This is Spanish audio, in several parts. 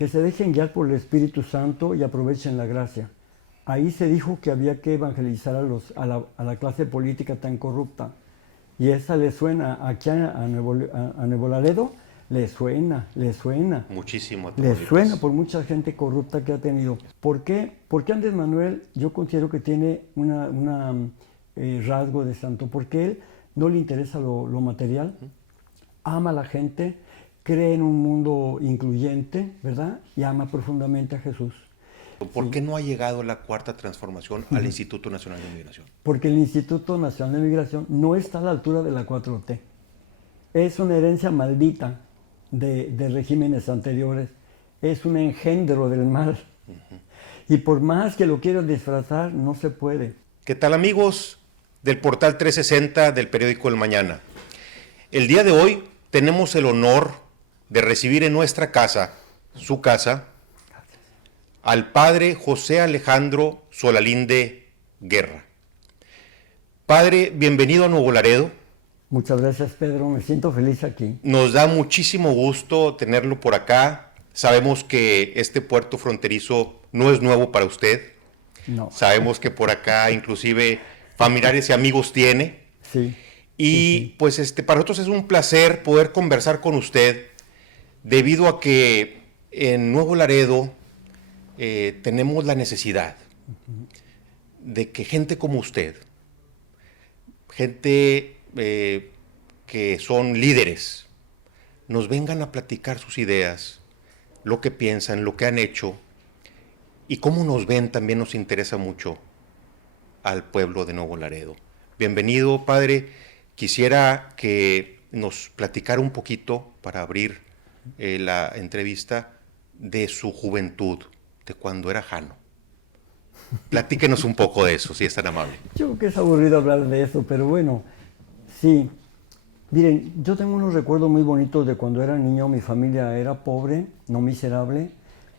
que se dejen guiar por el Espíritu Santo y aprovechen la gracia. Ahí se dijo que había que evangelizar a la clase política tan corrupta. Y esa le suena aquí a Nuevo Laredo, le suena. Muchísimo a Le Tamaulipas. suena por mucha gente corrupta que ha tenido. ¿Por qué? Porque Andrés Manuel yo considero que tiene un rasgo de santo, porque él no le interesa lo material, ama a la gente, cree en un mundo incluyente, ¿verdad? Y ama profundamente a Jesús. ¿Por qué no ha llegado la cuarta transformación al Instituto Nacional de Migración? Porque el Instituto Nacional de Migración no está a la altura de la 4T. Es una herencia maldita de regímenes anteriores. Es un engendro del mal. Y por más que lo quieran disfrazar, no se puede. ¿Qué tal, amigos del portal 360 del periódico El Mañana? El día de hoy tenemos el honor de recibir en nuestra casa, su casa, al padre José Alejandro Solalinde Guerra. Padre, bienvenido a Nuevo Laredo. Muchas gracias, Pedro. Me siento feliz aquí. Nos da muchísimo gusto tenerlo por acá. Sabemos que este puerto fronterizo no es nuevo para usted. No. Sabemos que por acá inclusive familiares y amigos tiene. Sí. Y pues para nosotros es un placer poder conversar con usted debido a que en Nuevo Laredo tenemos la necesidad de que gente como usted, gente que son líderes, nos vengan a platicar sus ideas, lo que piensan, lo que han hecho y cómo nos ven también nos interesa mucho al pueblo de Nuevo Laredo. Bienvenido, padre. Quisiera que nos platicara un poquito para abrir la entrevista de su juventud, de cuando era jano. Platíquenos un poco de eso, si es tan amable. Yo creo que es aburrido hablar de eso, pero bueno, sí. Miren, yo tengo unos recuerdos muy bonitos de cuando era niño. Mi familia era pobre, no miserable.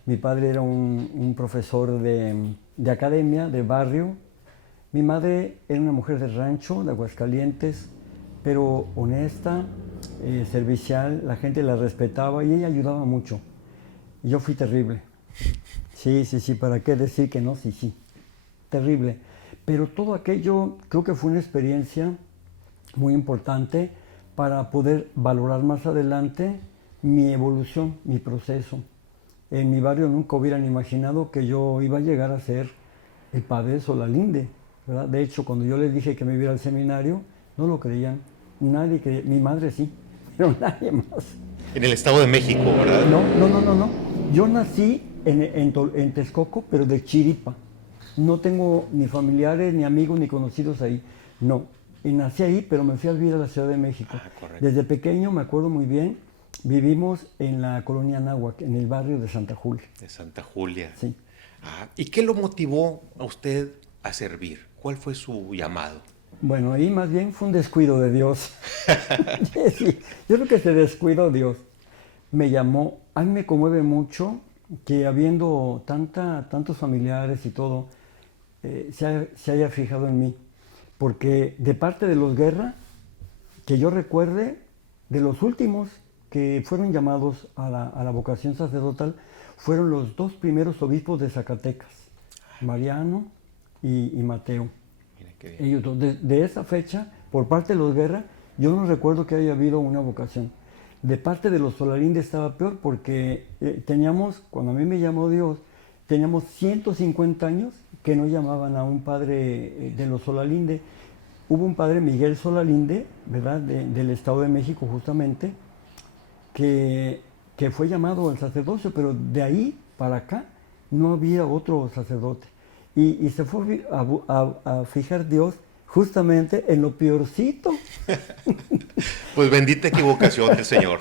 Mi padre era un profesor de academia, de barrio. Mi madre era una mujer de rancho, de Aguascalientes, pero honesta, servicial, la gente la respetaba y ella ayudaba mucho. Y yo fui terrible. Sí, ¿para qué decir que no? Sí, terrible. Pero todo aquello creo que fue una experiencia muy importante para poder valorar más adelante mi evolución, mi proceso. En mi barrio nunca hubieran imaginado que yo iba a llegar a ser el padre de Solalinde, ¿verdad? De hecho, cuando yo les dije que me iba a ir al seminario, no lo creían. Nadie creía. Mi madre sí, pero nadie más. En el Estado de México, ¿verdad? No. Yo nací en Texcoco, pero de Chiripa. No tengo ni familiares, ni amigos, ni conocidos ahí. No. Y nací ahí, pero me fui a vivir a la Ciudad de México. Correcto. Desde pequeño, me acuerdo muy bien, vivimos en la colonia Anáhuac, en el barrio de Santa Julia. De Santa Julia. Sí. ¿Y qué lo motivó a usted a servir? ¿Cuál fue su llamado? Bueno, ahí más bien fue un descuido de Dios. Sí, yo creo que se descuidó Dios. Me llamó. A mí me conmueve mucho que habiendo tantos familiares y todo, se haya fijado en mí. Porque de parte de los Guerra, que yo recuerde, de los últimos que fueron llamados a la vocación sacerdotal, fueron los dos primeros obispos de Zacatecas, Mariano y Mateo. Ellos dos, de esa fecha, por parte de los Guerra, yo no recuerdo que haya habido una vocación. De parte de los Solalinde estaba peor porque cuando a mí me llamó Dios, teníamos 150 años que no llamaban a un padre de los Solalinde. Hubo un padre, Miguel Solalinde, ¿verdad?, del Estado de México justamente, que fue llamado al sacerdocio, pero de ahí para acá no había otro sacerdote. Y se fue a fijar Dios justamente en lo peorcito. Pues bendita equivocación del Señor.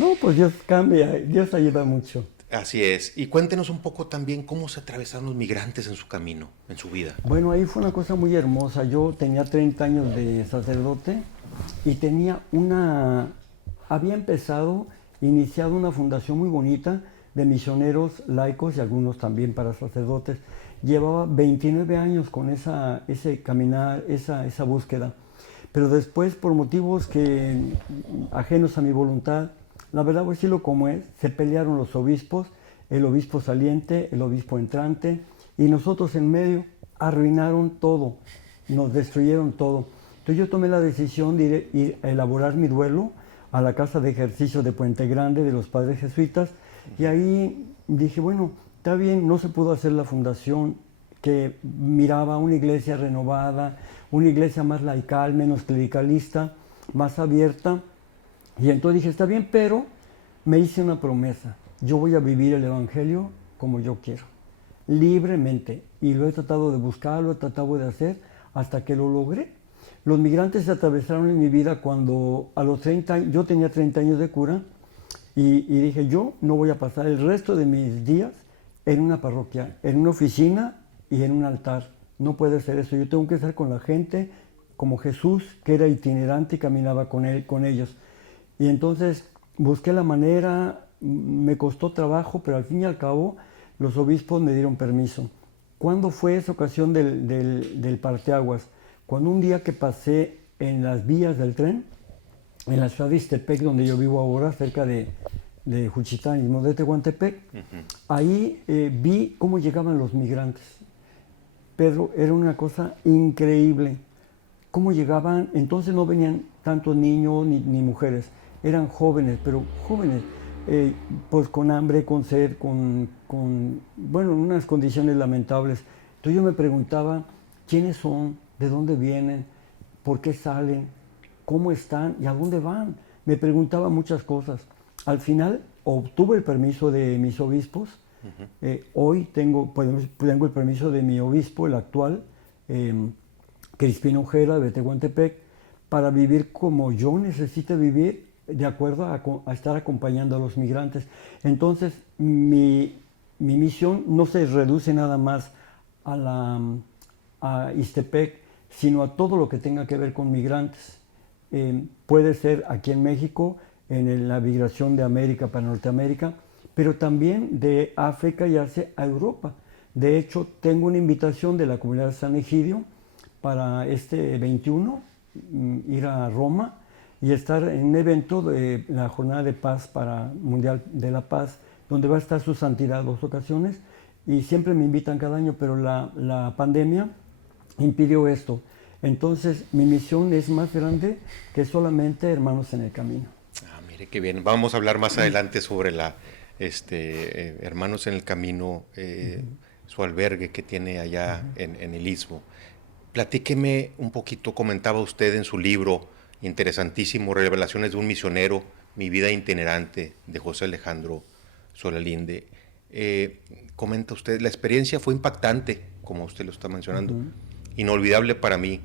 No, pues Dios cambia, Dios ayuda mucho. Así es. Y cuéntenos un poco también cómo se atravesaron los migrantes en su camino, en su vida. Bueno, ahí fue una cosa muy hermosa. Yo tenía 30 años de sacerdote y había iniciado una fundación muy bonita de misioneros laicos y algunos también para sacerdotes. Llevaba 29 años con ese caminar, esa búsqueda. Pero después, por motivos ajenos a mi voluntad, la verdad voy a decirlo como es, se pelearon los obispos, el obispo saliente, el obispo entrante, y nosotros en medio arruinaron todo, nos destruyeron todo. Entonces yo tomé la decisión de ir a elaborar mi duelo a la Casa de Ejercicio de Puente Grande de los Padres Jesuitas, y ahí dije, bueno, está bien, no se pudo hacer la fundación que miraba una iglesia renovada, una iglesia más laical, menos clericalista, más abierta. Y entonces dije, está bien, pero me hice una promesa. Yo voy a vivir el Evangelio como yo quiero, libremente. Y lo he tratado de buscar, lo he tratado de hacer hasta que lo logré. Los migrantes se atravesaron en mi vida cuando a los 30 años, yo tenía 30 años de cura, y dije, yo no voy a pasar el resto de mis días en una parroquia, en una oficina y en un altar. No puede ser eso. Yo tengo que estar con la gente como Jesús, que era itinerante y caminaba con ellos. Y entonces busqué la manera, me costó trabajo, pero al fin y al cabo los obispos me dieron permiso. ¿Cuándo fue esa ocasión del parteaguas? Cuando un día que pasé en las vías del tren, en la ciudad de Ixtepec, donde yo vivo ahora, cerca de Juchitán y de Tehuantepec, ahí vi cómo llegaban los migrantes. Pedro, era una cosa increíble. Cómo llegaban, entonces no venían tantos niños ni mujeres, eran jóvenes, pero jóvenes, pues con hambre, con sed, bueno, en unas condiciones lamentables. Entonces yo me preguntaba, ¿quiénes son? ¿De dónde vienen? ¿Por qué salen? ¿Cómo están? ¿Y a dónde van? Me preguntaba muchas cosas. Al final obtuve el permiso de mis obispos. Hoy tengo el permiso de mi obispo, el actual, Crispino Ojeda de Tehuantepec, para vivir como yo necesito vivir, de acuerdo a estar acompañando a los migrantes. Entonces, mi misión no se reduce nada más a Ixtepec, sino a todo lo que tenga que ver con migrantes. Puede ser aquí en México, en la migración de América para Norteamérica, pero también de África y hacia Europa. De hecho, tengo una invitación de la comunidad de San Egidio para este 21, ir a Roma y estar en un evento de la Jornada de Paz Mundial de la Paz, donde va a estar su santidad 2 ocasiones, y siempre me invitan cada año, pero la pandemia impidió esto. Entonces, mi misión es más grande que solamente Hermanos en el Camino. Mire qué bien. Vamos a hablar más adelante sobre Hermanos en el Camino, su albergue que tiene allá en el Istmo. Platíqueme un poquito, comentaba usted en su libro interesantísimo, Revelaciones de un misionero, mi vida itinerante, de José Alejandro Solalinde. Comenta usted, la experiencia fue impactante, como usted lo está mencionando, inolvidable para mí.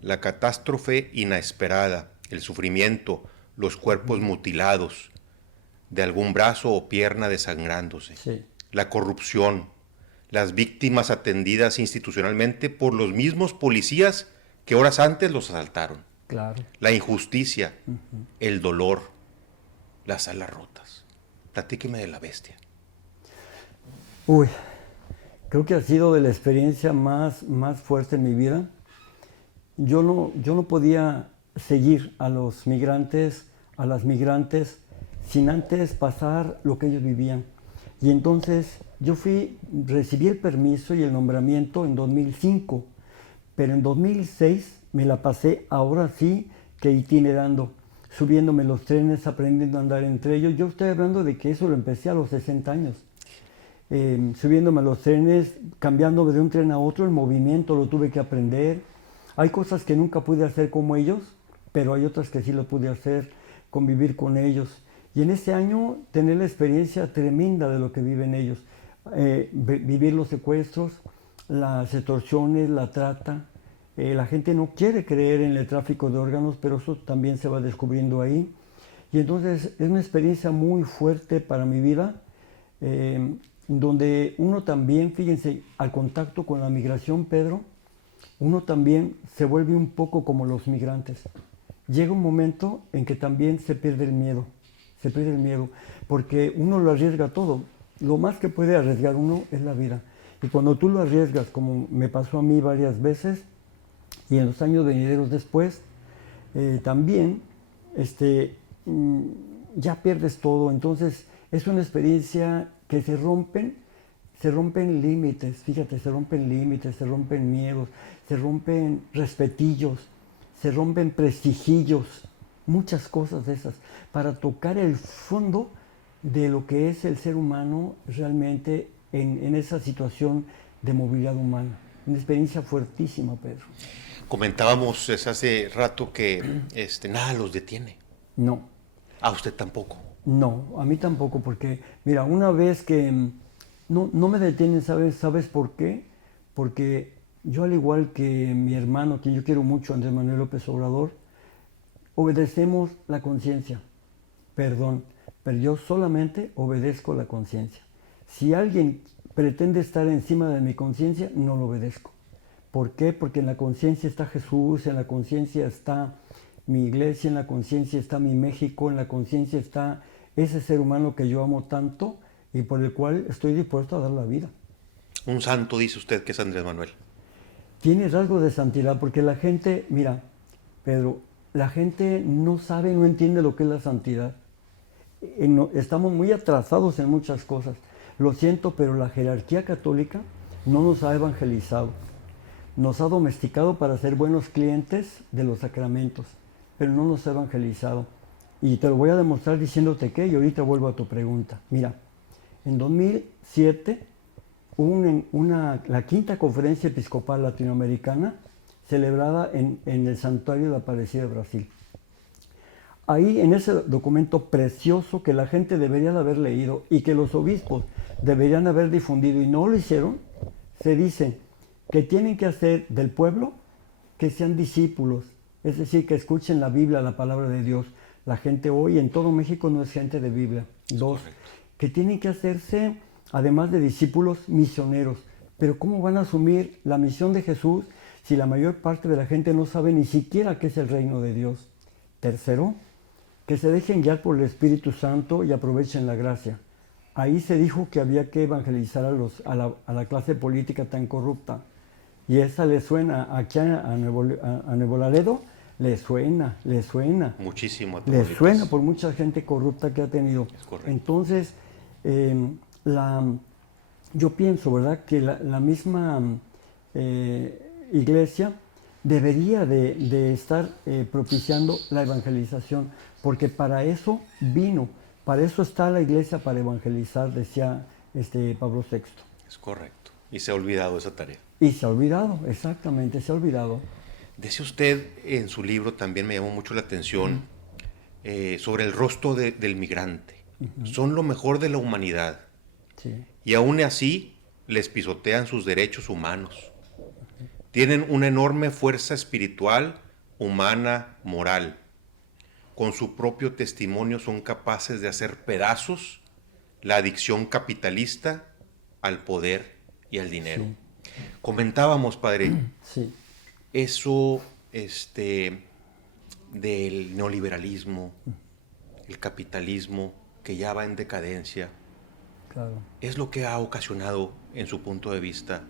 La catástrofe inesperada, el sufrimiento, los cuerpos mutilados, de algún brazo o pierna desangrándose, Sí. la corrupción, las víctimas atendidas institucionalmente por los mismos policías que horas antes los asaltaron, Claro. la injusticia, el dolor, las alas rotas. Platíqueme de la bestia. Uy, creo que ha sido de la experiencia más fuerte en mi vida. Yo no podía seguir a los migrantes, a las migrantes, sin antes pasar lo que ellos vivían. Y entonces yo recibí el permiso y el nombramiento en 2005, pero en 2006 me la pasé ahora sí que itinerando, subiéndome los trenes, aprendiendo a andar entre ellos. Yo estoy hablando de que eso lo empecé a los 60 años. Subiéndome a los trenes, cambiándome de un tren a otro, el movimiento lo tuve que aprender. Hay cosas que nunca pude hacer como ellos, pero hay otras que sí lo pude hacer, convivir con ellos. Y en ese año tener la experiencia tremenda de lo que viven ellos. Vivir los secuestros, las extorsiones, la trata. La gente no quiere creer en el tráfico de órganos, pero eso también se va descubriendo ahí. Y entonces es una experiencia muy fuerte para mi vida, donde uno también, fíjense, al contacto con la migración, Pedro, uno también se vuelve un poco como los migrantes. Llega un momento en que también se pierde el miedo, porque uno lo arriesga todo. Lo más que puede arriesgar uno es la vida. Y cuando tú lo arriesgas, como me pasó a mí varias veces, y en los años venideros después, también ya pierdes todo. Entonces es una experiencia que se rompen límites, fíjate, se rompen límites, se rompen miedos, se rompen respetillos, se rompen prestigillos, muchas cosas de esas, para tocar el fondo de lo que es el ser humano realmente en esa situación de movilidad humana. Una experiencia fuertísima, Pedro. Comentábamos hace rato que nada los detiene. No. A usted tampoco. No, a mí tampoco, porque, mira, una vez que no me detienen, ¿sabes por qué? Porque yo, al igual que mi hermano, quien yo quiero mucho, Andrés Manuel López Obrador, obedecemos la conciencia. Perdón, pero yo solamente obedezco la conciencia. Si alguien pretende estar encima de mi conciencia, no lo obedezco. ¿Por qué? Porque en la conciencia está Jesús, en la conciencia está mi iglesia, en la conciencia está mi México, en la conciencia está ese ser humano que yo amo tanto y por el cual estoy dispuesto a dar la vida. Un santo, dice usted, que es Andrés Manuel. Tiene rasgos de santidad, porque la gente, mira, Pedro, la gente no sabe, no entiende lo que es la santidad. Estamos muy atrasados en muchas cosas. Lo siento, pero la jerarquía católica no nos ha evangelizado. Nos ha domesticado para ser buenos clientes de los sacramentos, pero no nos ha evangelizado. Y te lo voy a demostrar diciéndote que, y ahorita vuelvo a tu pregunta. Mira, en 2007 hubo la quinta conferencia episcopal latinoamericana celebrada en el Santuario de Aparecida de Brasil. Ahí, en ese documento precioso que la gente debería de haber leído y que los obispos deberían haber difundido y no lo hicieron, se dice que tienen que hacer del pueblo que sean discípulos, es decir, que escuchen la Biblia, la palabra de Dios. La gente hoy en todo México no es gente de Biblia. Dos, que tienen que hacerse, además de discípulos, misioneros. Pero ¿cómo van a asumir la misión de Jesús si la mayor parte de la gente no sabe ni siquiera qué es el reino de Dios? Tercero, que se dejen guiar por el Espíritu Santo y aprovechen la gracia. Ahí se dijo que había que evangelizar a la clase política tan corrupta. Y esa le suena aquí a Nuevo Laredo, le suena. Muchísimo. Le suena por mucha gente corrupta que ha tenido. Es correcto. Entonces, yo pienso, ¿verdad?, que la misma iglesia debería de estar propiciando la evangelización, porque para eso vino, para eso está la iglesia, para evangelizar, decía Pablo VI. Es correcto. Y se ha olvidado esa tarea. Y se ha olvidado, exactamente, se ha olvidado. Dice usted en su libro, también me llamó mucho la atención, sobre el rostro del migrante. Son lo mejor de la humanidad. Sí. Y aún así les pisotean sus derechos humanos. Tienen una enorme fuerza espiritual, humana, moral. Con su propio testimonio son capaces de hacer pedazos la adicción capitalista al poder y al dinero. Sí. Comentábamos, padre, Sí. eso del neoliberalismo, el capitalismo que ya va en decadencia, Claro. es lo que ha ocasionado, en su punto de vista,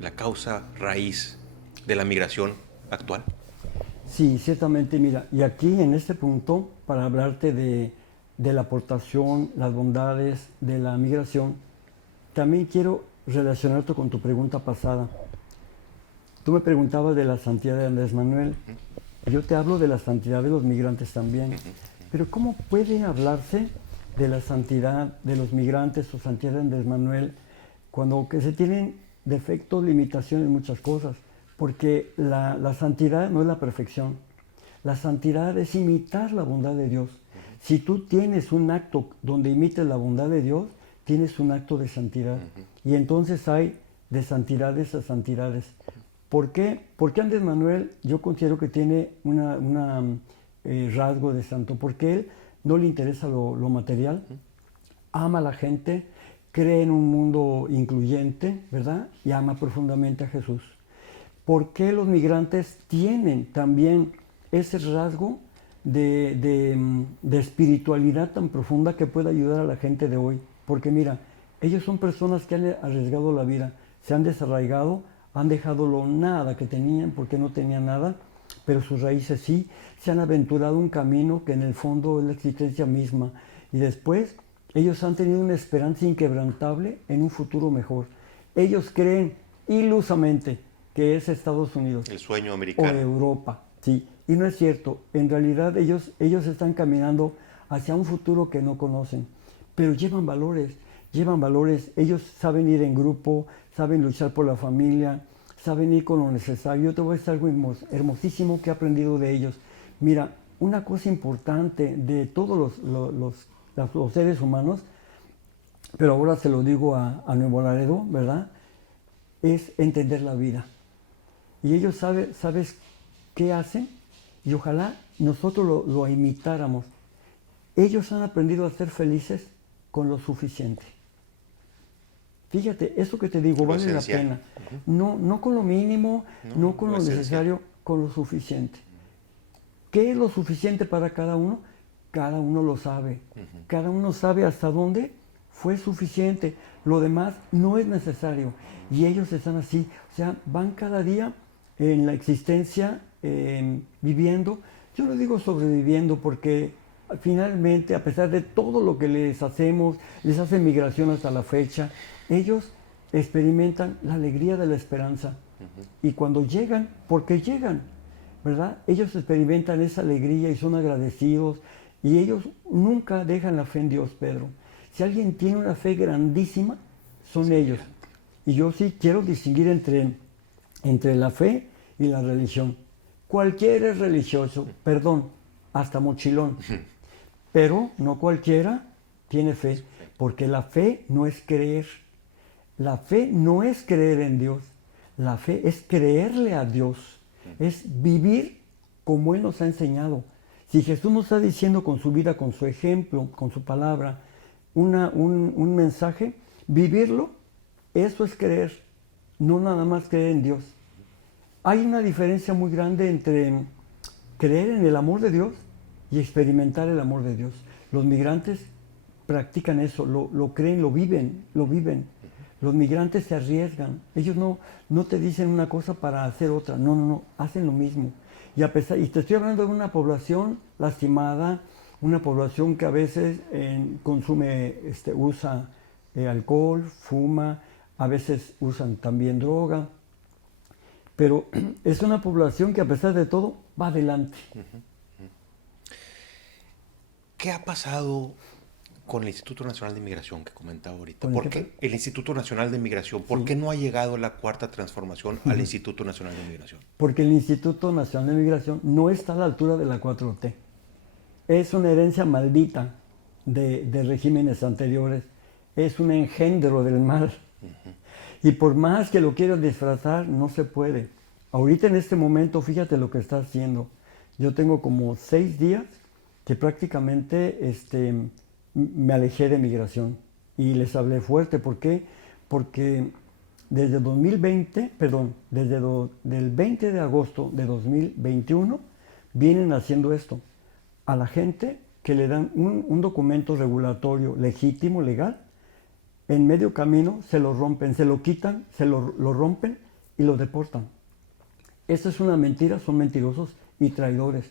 la causa raíz de la migración actual. Sí, ciertamente, mira, y aquí en este punto, para hablarte de la aportación, las bondades de la migración, también quiero relacionarte con tu pregunta pasada. Tú me preguntabas de la santidad de Andrés Manuel, yo te hablo de la santidad de los migrantes también, pero ¿cómo puede hablarse de la santidad de los migrantes o santidad de Andrés Manuel cuando que se tienen defectos, limitaciones, muchas cosas? Porque la santidad no es la perfección. La santidad es imitar la bondad de Dios. Si tú tienes un acto donde imites la bondad de Dios, tienes un acto de santidad. Y entonces hay de santidades a santidades. ¿Por qué? Porque Andrés Manuel yo considero que tiene un rasgo de santo. Porque él no le interesa lo material, ama a la gente, cree en un mundo incluyente, ¿verdad? Y ama profundamente a Jesús. ¿Por qué los migrantes tienen también ese rasgo de espiritualidad tan profunda que puede ayudar a la gente de hoy? Porque mira, ellos son personas que han arriesgado la vida, se han desarraigado, han dejado lo nada que tenían porque no tenían nada, pero sus raíces sí, se han aventurado un camino que en el fondo es la existencia misma. Y después Ellos han tenido una esperanza inquebrantable en un futuro mejor. Ellos creen ilusamente que es Estados Unidos. El sueño O americano. Europa, sí. Y no es cierto. En realidad ellos están caminando hacia un futuro que no conocen. Pero llevan valores, llevan valores. Ellos saben ir en grupo, saben luchar por la familia, saben ir con lo necesario. Yo te voy a decir algo hermosísimo que he aprendido de ellos. Mira, una cosa importante de todos los seres humanos, pero ahora se lo digo a Nuevo Laredo, ¿verdad? Es entender la vida. Y ellos ¿sabes qué hacen? Y ojalá nosotros lo imitáramos. Ellos han aprendido a ser felices con lo suficiente. Fíjate, eso que te digo Lo vale esencial. la pena. No con lo mínimo, no con lo esencial. necesario, con lo suficiente. ¿Qué es lo suficiente para cada uno? Cada uno lo sabe. Cada uno sabe hasta dónde fue suficiente. Lo demás no es necesario. Y ellos están así. O sea, van cada día en la existencia viviendo. Yo lo digo sobreviviendo porque finalmente, a pesar de todo lo que les hacemos, les hace migración hasta la fecha, ellos experimentan la alegría de la esperanza. Y cuando llegan, porque llegan, ¿verdad? Ellos experimentan esa alegría y son agradecidos. Y ellos nunca dejan la fe en Dios, Pedro. Si alguien tiene una fe grandísima, son ellos. Y yo sí quiero distinguir entre la fe y la religión. Cualquiera es religioso, perdón, hasta mochilón. Pero no cualquiera tiene fe, porque la fe no es creer. La fe no es creer en Dios. La fe es creerle a Dios. Es vivir como Él nos ha enseñado. Si Jesús nos está diciendo con su vida, con su ejemplo, con su palabra, un mensaje, vivirlo, eso es creer, no nada más creer en Dios. Hay una diferencia muy grande entre creer en el amor de Dios y experimentar el amor de Dios. Los migrantes practican eso, lo creen, lo viven. Los migrantes se arriesgan. Ellos no te dicen una cosa para hacer otra. No, hacen lo mismo. Y te estoy hablando de una población lastimada, una población que a veces consume, usa alcohol, fuma, a veces usan también droga. Pero es una población que a pesar de todo va adelante. ¿Qué ha pasado con el Instituto Nacional de Migración que comentaba ahorita? ¿Con ¿Por qué el Instituto Nacional de Migración? ¿Por qué no ha llegado la cuarta transformación al Instituto Nacional de Migración? Porque el Instituto Nacional de Migración no está a la altura de la 4T. Es una herencia maldita de regímenes anteriores. Es un engendro del mal. Y por más que lo quieras disfrazar, no se puede. Ahorita en este momento, fíjate lo que está haciendo. Yo tengo como 6 días que prácticamente me alejé de migración y les hablé fuerte. ¿Por qué? Porque desde 2020, desde el 20 de agosto de 2021 vienen haciendo esto. A la gente que le dan un documento regulatorio legítimo, legal, en medio camino se lo rompen, se lo quitan, lo rompen y lo deportan. Esto es una mentira, son mentirosos y traidores.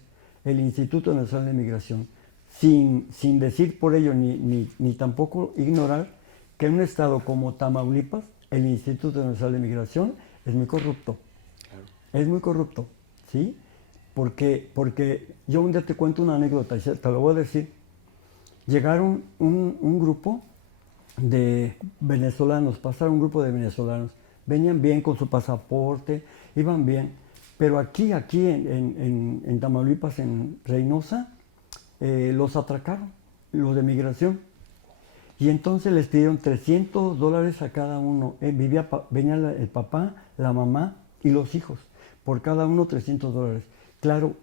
El Instituto Nacional de Migración, sin decir por ello ni tampoco ignorar que en un estado como Tamaulipas, el Instituto Nacional de Migración es muy corrupto. Claro. Es muy corrupto, ¿sí? Porque yo un día te cuento una anécdota, te lo voy a decir. Llegaron un grupo de venezolanos, pasaron un grupo de venezolanos, venían bien con su pasaporte, iban bien. Pero aquí en Tamaulipas, en Reynosa, los atracaron, los de migración. Y entonces les pidieron $300 a cada uno. Venía el papá, la mamá y los hijos. Por cada uno $300. Claro,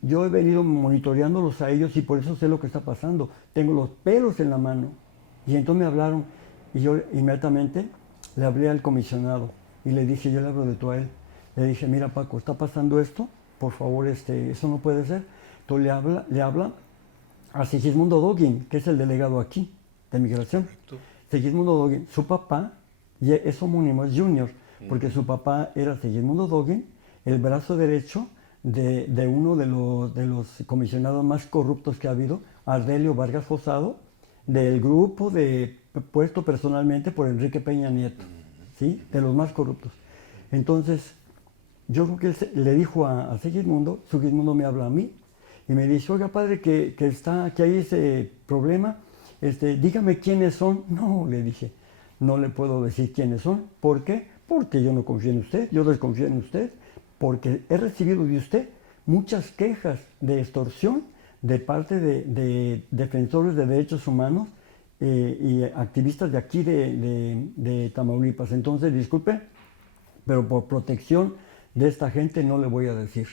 yo he venido monitoreándolos a ellos y por eso sé lo que está pasando. Tengo los pelos en la mano. Y entonces me hablaron y yo inmediatamente le hablé al comisionado y le dije, yo le hablo de tú a él. Le dije, mira Paco, está pasando esto, por favor, eso no puede ser. Entonces le habla a Segismundo Doguin, que es el delegado aquí de migración. Correcto. Segismundo Doguin, su papá es homónimo, es Junior, porque su papá era Segismundo Doguin, el brazo derecho de uno de los comisionados más corruptos que ha habido, Ardelio Vargas Fosado, del grupo puesto personalmente por Enrique Peña Nieto, ¿sí? De los más corruptos. Entonces, yo creo que él le dijo a Segismundo me habla a mí y me dice, oiga padre, que hay ese problema, dígame quiénes son. No, le dije, no le puedo decir quiénes son. ¿Por qué? Porque yo no confío en usted, yo desconfío en usted, porque he recibido de usted muchas quejas de extorsión de parte de defensores de derechos humanos y activistas de aquí de Tamaulipas. Entonces, disculpe, pero por protección de esta gente no le voy a decir.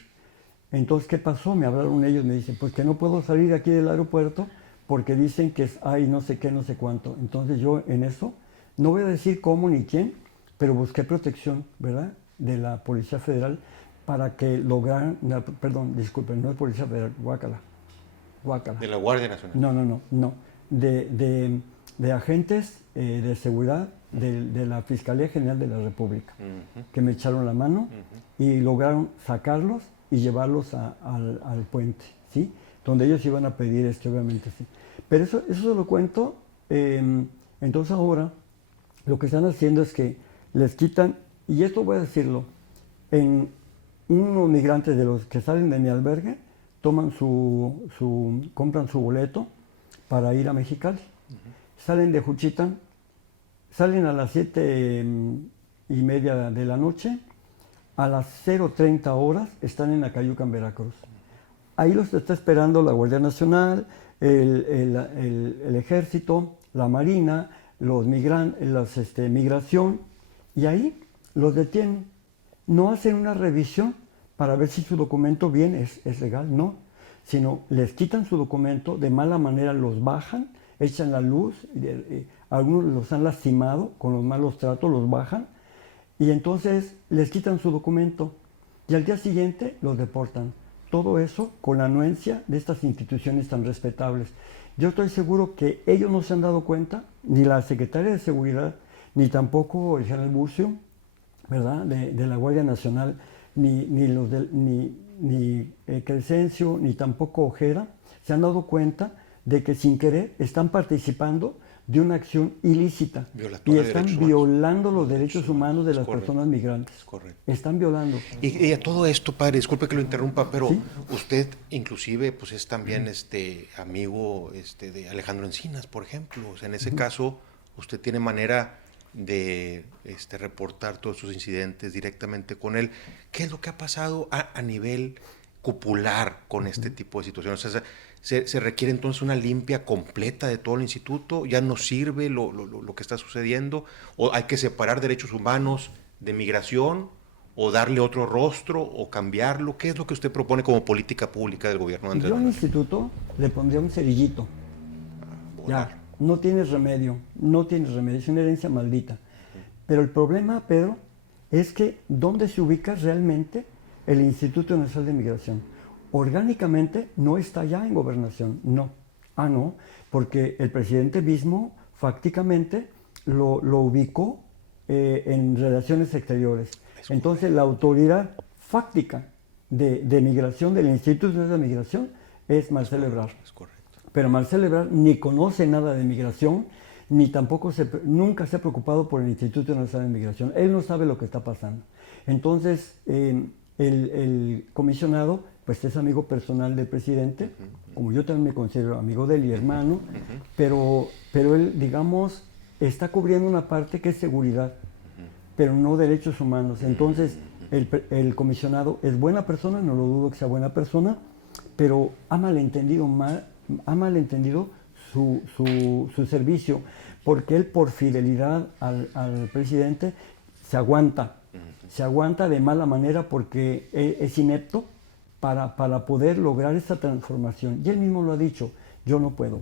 Entonces, ¿qué pasó? Me hablaron ellos, me dicen, pues que no puedo salir de aquí del aeropuerto porque dicen que hay no sé qué, no sé cuánto. Entonces yo en eso, no voy a decir cómo ni quién, pero busqué protección, ¿verdad?, de la Policía Federal para que lograran, perdón, disculpen, no es Policía Federal, guácala. De la Guardia Nacional. No, de agentes de seguridad de la Fiscalía General de la República, que me echaron la mano y lograron sacarlos y llevarlos al puente, ¿sí? Donde ellos iban a pedir obviamente, sí. Pero eso se lo cuento, entonces ahora lo que están haciendo es que les quitan, y esto voy a decirlo, en unos migrantes de los que salen de mi albergue, compran su boleto para ir a Mexicali. Salen de Juchitán, salen a las 7:30 de la noche, a las 0:30 horas están en Acayucan, Veracruz. Ahí los está esperando la Guardia Nacional, el Ejército, la Marina, migración, y ahí los detienen. No hacen una revisión para ver si su documento bien es legal, no, sino les quitan su documento, de mala manera los bajan, echan la luz, algunos los han lastimado con los malos tratos, los bajan, y entonces les quitan su documento, y al día siguiente los deportan. Todo eso con la anuencia de estas instituciones tan respetables. Yo estoy seguro que ellos no se han dado cuenta, ni la Secretaria de Seguridad, ni tampoco el general Bucio, ¿verdad?, de la Guardia Nacional, ni Crescencio, ni tampoco Ojeda, se han dado cuenta de que sin querer están participando de una acción ilícita y están violando los derechos humanos de las personas migrantes. Correcto. Están violando. Y a todo esto, padre, disculpe que lo interrumpa, pero ¿sí? Usted inclusive pues es también amigo de Alejandro Encinas, por ejemplo. O sea, en ese caso, usted tiene manera de reportar todos sus incidentes directamente con él. ¿Qué es lo que ha pasado a nivel cupular con este tipo de situaciones? O sea, se requiere entonces una limpia completa de todo el instituto. ¿Ya no sirve lo que está sucediendo? ¿O hay que separar derechos humanos de migración? ¿O darle otro rostro? ¿O cambiarlo? ¿Qué es lo que usted propone como política pública del gobierno de Andrés Yo al Manuel? instituto le pondría un cerillito. Ya, no tienes remedio, es una herencia maldita. Pero el problema, Pedro, es que ¿dónde se ubica realmente el Instituto Nacional de Migración? Orgánicamente no está ya en gobernación, no. No, porque el presidente mismo fácticamente lo ubicó en relaciones exteriores. Entonces la autoridad fáctica de migración del Instituto Nacional de Migración es Marcelo Ebrard. Es correcto. Pero Marcelo Ebrard ni conoce nada de migración, ni tampoco nunca se ha preocupado por el Instituto Nacional de Migración. Él no sabe lo que está pasando. Entonces, el comisionado, pues es amigo personal del presidente, como yo también me considero amigo de él y hermano, pero él, digamos, está cubriendo una parte que es seguridad, pero no derechos humanos. Entonces, el comisionado es buena persona, no lo dudo que sea buena persona, pero ha malentendido su servicio, porque él por fidelidad al presidente se aguanta de mala manera porque es inepto para poder lograr esa transformación. Y él mismo lo ha dicho, yo no puedo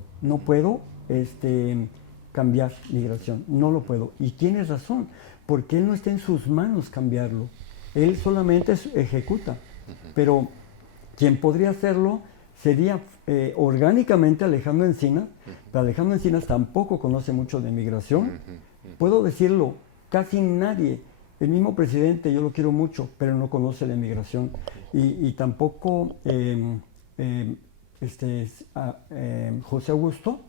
cambiar migración, no lo puedo. Y tiene razón, porque él no está en sus manos cambiarlo, él solamente ejecuta, pero quien podría hacerlo sería orgánicamente Alejandro Encinas, pero Alejandro Encinas tampoco conoce mucho de migración. Puedo decirlo, casi nadie, el mismo presidente, yo lo quiero mucho, pero no conoce de migración. Y tampoco José Augusto,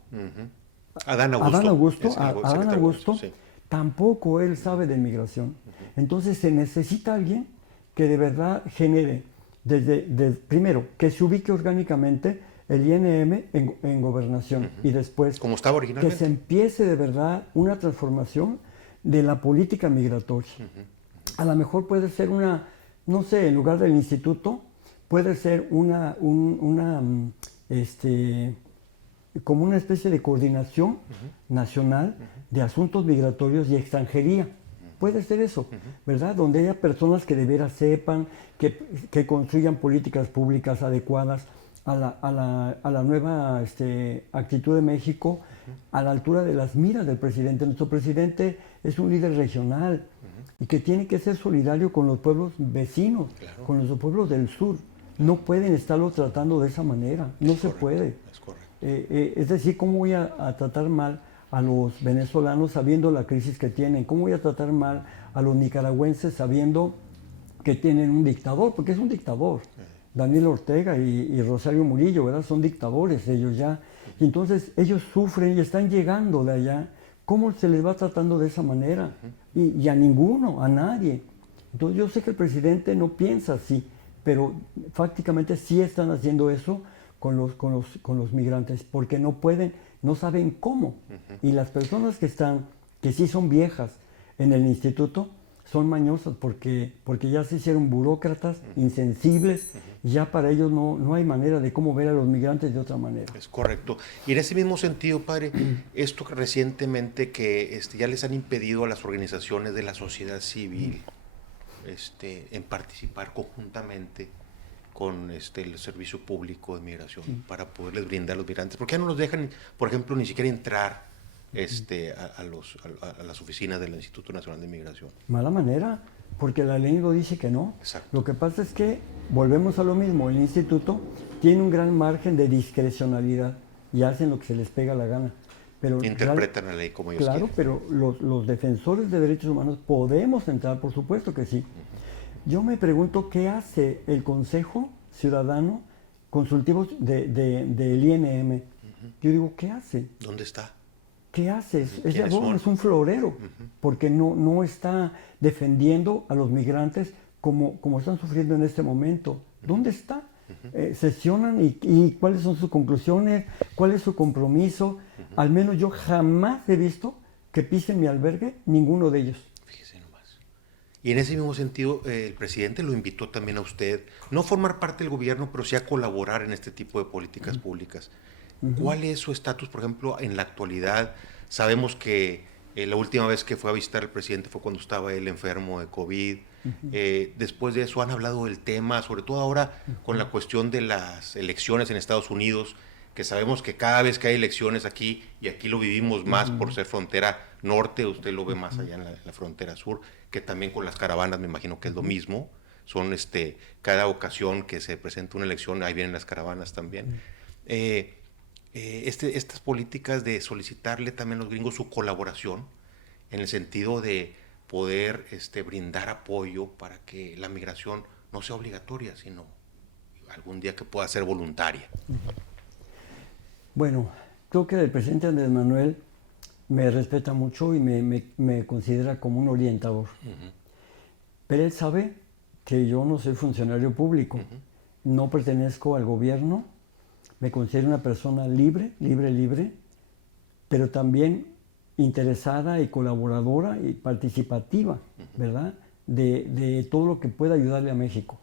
Adán Augusto, es el Adán secretario Augusto, sí. tampoco él sabe de migración. Entonces se necesita alguien que de verdad genere, primero, que se ubique orgánicamente el INM en gobernación y después Como estaba que originalmente. se empiece de verdad una transformación de la política migratoria. A lo mejor puede ser una, no sé, en lugar del instituto, puede ser como una especie de coordinación nacional de asuntos migratorios y extranjería. Puede ser eso, ¿verdad? Donde haya personas que de veras sepan, que construyan políticas públicas adecuadas a la nueva actitud de México, a la altura de las miras del presidente. Nuestro presidente es un líder regional y que tiene que ser solidario con los pueblos vecinos, Claro. con los pueblos del sur. No pueden estarlo tratando de esa manera, no se puede. Es correcto. Es decir, ¿cómo voy a tratar mal a los venezolanos sabiendo la crisis que tienen? ¿Cómo voy a tratar mal a los nicaragüenses sabiendo que tienen un dictador? Porque es un dictador. Daniel Ortega y Rosario Murillo, ¿verdad? Son dictadores ellos ya. Y entonces ellos sufren y están llegando de allá. ¿Cómo se les va tratando de esa manera? Y a ninguno, a nadie. Entonces yo sé que el presidente no piensa así, pero prácticamente sí están haciendo eso con los migrantes, porque no pueden, no saben cómo. Y las personas que sí son viejas en el instituto, son mañosas porque ya se hicieron burócratas, insensibles, y ya para ellos no hay manera de cómo ver a los migrantes de otra manera. Es correcto. Y en ese mismo sentido, padre, esto que recientemente que ya les han impedido a las organizaciones de la sociedad civil en participar conjuntamente con el Servicio Público de Migración para poderles brindar a los migrantes. ¿Por qué no nos dejan, por ejemplo, ni siquiera entrar a las oficinas del Instituto Nacional de Migración? Mala manera, porque la ley lo dice que no. Exacto. Lo que pasa es que volvemos a lo mismo, el instituto tiene un gran margen de discrecionalidad y hacen lo que se les pega la gana. Pero interpretan la ley como ellos claro, quieren. pero los defensores de derechos humanos podemos entrar, por supuesto que sí. Yo me pregunto qué hace el Consejo Ciudadano Consultivo del INM. Yo digo, ¿qué hace? ¿Dónde está? ¿Qué hace? Es de ¿Quiénes adorno, son? es un florero, porque no está defendiendo a los migrantes como están sufriendo en este momento. ¿Dónde está? Sesionan y cuáles son sus conclusiones, cuál es su compromiso. Al menos yo jamás he visto que pisen mi albergue ninguno de ellos. Fíjese nomás. Y en ese mismo sentido, el presidente lo invitó también a usted, no a formar parte del gobierno, pero sí a colaborar en este tipo de políticas públicas. ¿Cuál es su estatus, por ejemplo, en la actualidad? Sabemos que la última vez que fue a visitar al presidente fue cuando estaba él enfermo de COVID. Después de eso han hablado del tema, sobre todo ahora con la cuestión de las elecciones en Estados Unidos, que sabemos que cada vez que hay elecciones aquí, y aquí lo vivimos más por ser frontera norte, usted lo ve más allá en la frontera sur, que también con las caravanas me imagino que es lo mismo. Son cada ocasión que se presenta una elección, ahí vienen las caravanas también. Estas políticas de solicitarle también a los gringos su colaboración en el sentido de poder brindar apoyo para que la migración no sea obligatoria, sino algún día que pueda ser voluntaria. Bueno, creo que el presidente Andrés Manuel me respeta mucho y me considera como un orientador. Pero él sabe que yo no soy funcionario público, no pertenezco al gobierno. Me considero una persona libre, pero también interesada y colaboradora y participativa, ¿verdad? De todo lo que pueda ayudarle a México.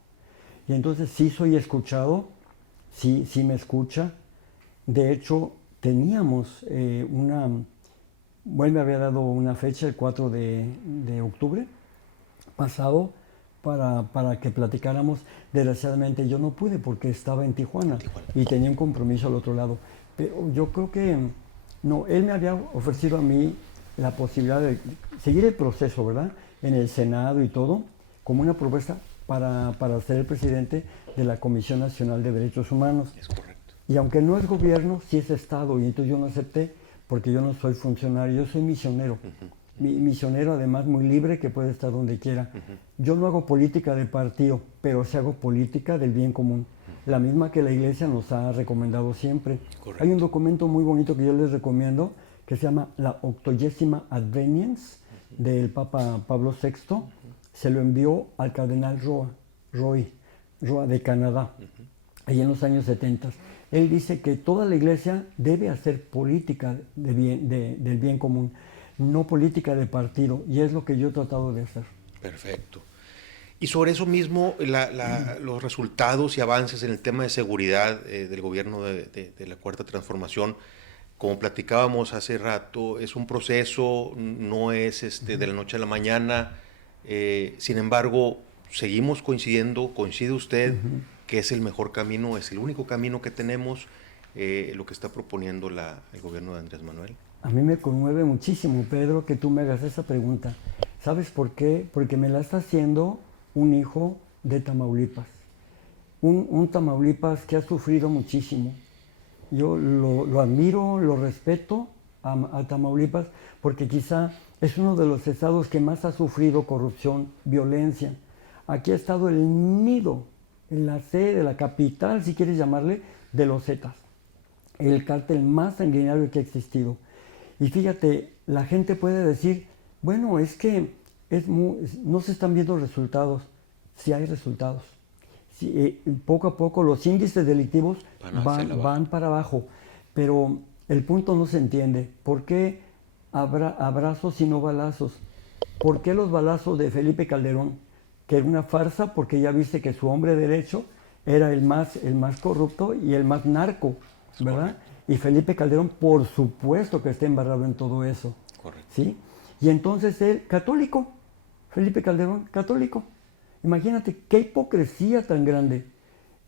Y entonces sí soy escuchado, sí me escucha. De hecho, teníamos él me había dado una fecha, el 4 de octubre pasado, para que platicáramos. Desgraciadamente yo no pude porque estaba en Tijuana y tenía un compromiso al otro lado. Pero yo creo que no, él me había ofrecido a mí la posibilidad de seguir el proceso, ¿verdad? En el Senado y todo, como una propuesta para ser el presidente de la Comisión Nacional de Derechos Humanos. Es correcto. Y aunque no es gobierno, sí es Estado, y entonces yo no acepté porque yo no soy funcionario, yo soy misionero. Misionero además muy libre que puede estar donde quiera. Yo no hago política de partido, pero sí hago política del bien común. La misma que la Iglesia nos ha recomendado siempre. Correcto. Hay un documento muy bonito que yo les recomiendo que se llama la 80ª Advenience del Papa Pablo VI, se lo envió al cardenal Roy de Canadá, allá en los años 70. Él dice que toda la iglesia debe hacer política del bien común, no política de partido, y es lo que yo he tratado de hacer. Perfecto. Y sobre eso mismo, los resultados y avances en el tema de seguridad del gobierno de la Cuarta Transformación, como platicábamos hace rato, es un proceso, no es de la noche a la mañana. Sin embargo, seguimos coincidiendo, coincide usted que es el mejor camino, es el único camino que tenemos, lo que está proponiendo el gobierno de Andrés Manuel. A mí me conmueve muchísimo, Pedro, que tú me hagas esa pregunta. ¿Sabes por qué? Porque me la está haciendo un hijo de Tamaulipas. Un Tamaulipas que ha sufrido muchísimo. Yo lo admiro, lo respeto a Tamaulipas, porque quizá es uno de los estados que más ha sufrido corrupción, violencia. Aquí ha estado el nido, la sede, la capital, si quieres llamarle, de los Zetas. El cártel más sanguinario que ha existido. Y fíjate, la gente puede decir, bueno, es que no se están viendo resultados. Sí hay resultados. Sí, poco a poco los índices delictivos van para abajo. Pero el punto no se entiende. ¿Por qué abrazos y no balazos? ¿Por qué los balazos de Felipe Calderón? Que era una farsa, porque ya viste que su hombre derecho era el más corrupto y el más narco, ¿verdad? Y Felipe Calderón, por supuesto que está embarrado en todo eso. Correcto. ¿Sí? Y entonces él, católico, Felipe Calderón, católico. Imagínate qué hipocresía tan grande.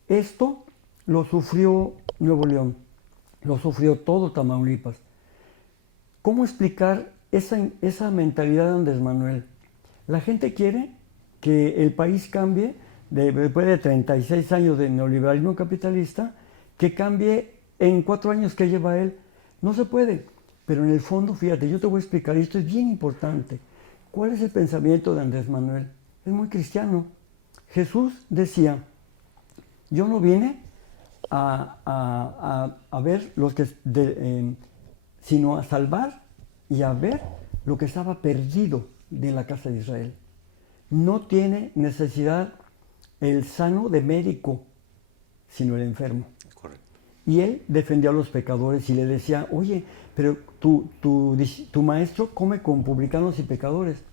Esto lo sufrió Nuevo León, lo sufrió todo Tamaulipas. ¿Cómo explicar esa mentalidad de Andrés Manuel? La gente quiere que el país cambie, después de 36 años de neoliberalismo capitalista, que cambie en 4 años que lleva él. No se puede. Pero en el fondo, fíjate, yo te voy a explicar, y esto es bien importante. ¿Cuál es el pensamiento de Andrés Manuel? Es muy cristiano. Jesús decía, yo no vine a ver los que, sino a salvar y a ver lo que estaba perdido de la casa de Israel. No tiene necesidad el sano de médico, sino el enfermo. Correcto. Y él defendía a los pecadores y le decía, oye, pero tu maestro come con publicanos y pecadores.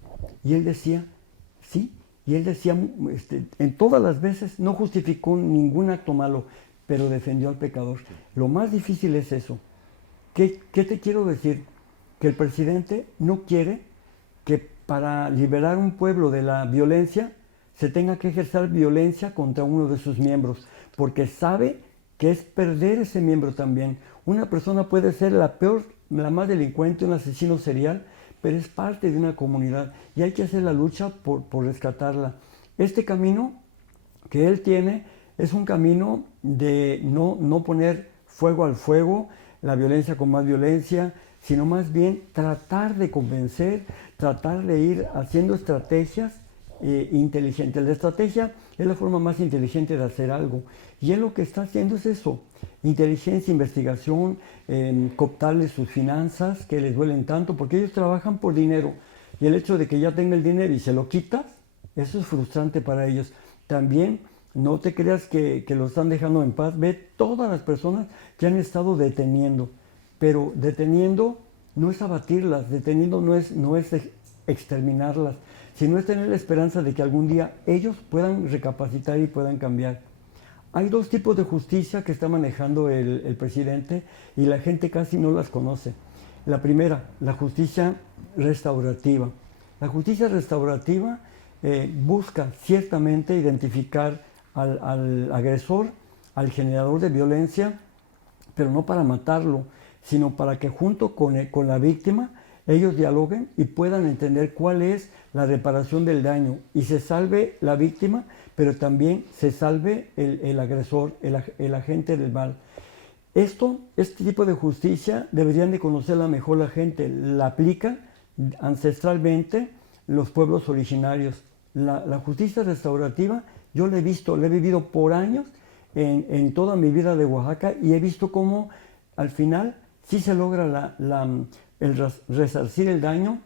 Y él decía, sí. Y él decía, en todas las veces no justificó ningún acto malo, pero defendió al pecador. Lo más difícil es eso. ¿Qué te quiero decir? Que el presidente no quiere que para liberar un pueblo de la violencia se tenga que ejercer violencia contra uno de sus miembros, porque sabe que es perder ese miembro también. Una persona puede ser la más delincuente, un asesino serial, pero es parte de una comunidad y hay que hacer la lucha por rescatarla. Este camino que él tiene es un camino de no poner fuego al fuego, la violencia con más violencia, sino más bien tratar de convencer, tratar de ir haciendo estrategias inteligentes. La estrategia es la forma más inteligente de hacer algo. Y él lo que está haciendo es eso, inteligencia, investigación, cooptarles sus finanzas, que les duelen tanto, porque ellos trabajan por dinero. Y el hecho de que ya tenga el dinero y se lo quitas, eso es frustrante para ellos. También no te creas que lo están dejando en paz. Ve todas las personas que han estado deteniendo. Pero deteniendo no es abatirlas, deteniendo no es exterminarlas, sino es tener la esperanza de que algún día ellos puedan recapacitar y puedan cambiar. Hay 2 tipos de justicia que está manejando el presidente y la gente casi no las conoce. La primera, la justicia restaurativa. La justicia restaurativa busca ciertamente identificar al agresor, al generador de violencia, pero no para matarlo, sino para que junto con la víctima ellos dialoguen y puedan entender cuál es la reparación del daño y se salve la víctima, pero también se salve el agresor, el agente del mal. Este tipo de justicia deberían de conocerla mejor la gente, la aplican ancestralmente los pueblos originarios. La justicia restaurativa yo la he visto, la he vivido por años en toda mi vida de Oaxaca y he visto cómo al final sí se logra resarcir el daño,